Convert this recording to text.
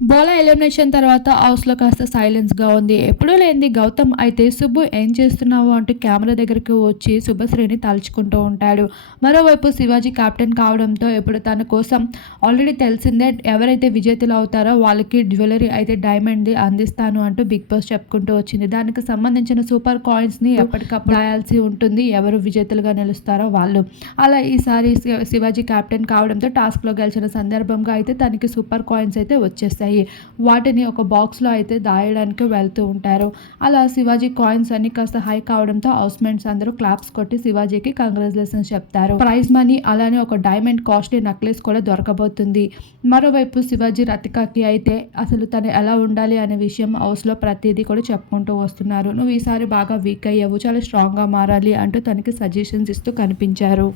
బోలా elimination తర్వాత హౌస్‌లో కాస్త సైలెన్స్‌గా ఉంది. ఎప్పుడూ లేనిది గౌతమ్ అయితే "సుబ్బు ఏం చేస్తున్నావు?" అంటూ కెమెరా దగ్గరికి వచ్చి శుభశ్రీని తలుచుకుంటూ ఉంటాడు. మరోవైపు శివాజీ కెప్టెన్ కావడంతో ఇప్పుడు తన కోసం ఆల్రెడీ తెలిసిందే ఎవరైతే విజేతలవుతారో వాళ్ళకి జ్యువెలరీ అయితే డైమండ్‌ది అందిస్తాను అంటూ బిగ్ బాస్ చెప్పుకుంటూ వచ్చింది. దానికి సంబంధించిన సూపర్ కాయిన్స్‌ని ఎప్పటికప్పుడు రాయాల్సి ఉంటుంది. ఎవరు విజేతలుగా నిలుస్తారో వాళ్ళు. అలా ఈసారి శివాజీ కెప్టెన్ కావడంతో టాస్క్‌లో గెలిచిన సందర్భంగా అయితే తనకి సూపర్ కాయిన్స్ అయితే వచ్చేస్తాయి. వాటిని ఒక బాక్స్‌లో అయితే దాయడానికి వెళ్తూ ఉంటారు. అలా శివాజీ కాయిన్స్ అన్ని కాస్త హై కావడంతో హౌస్‌మేట్స్ అందరూ క్లాప్స్ కొట్టి శివాజీకి కంగ్రాచ్యులేషన్స్ చెప్తారు. ప్రైజ్ మనీ అలానే ఒక డైమండ్ కాస్ట్‌లీ నెక్లెస్ కూడా దొరకబోతుంది. మరోవైపు శివాజీ రతికకి అయితే అసలు తను ఎలా ఉండాలి అనే విషయం హౌస్‌లో ప్రతిదీ కూడా చెప్పుకుంటూ వస్తున్నారు. "నువ్వు ఈసారి బాగా వీక్ అయ్యావు. చాలా స్ట్రాంగ్‌గా మారాలి" అంటూ తనకి సజెషన్స్ ఇస్తూ కనిపించారు.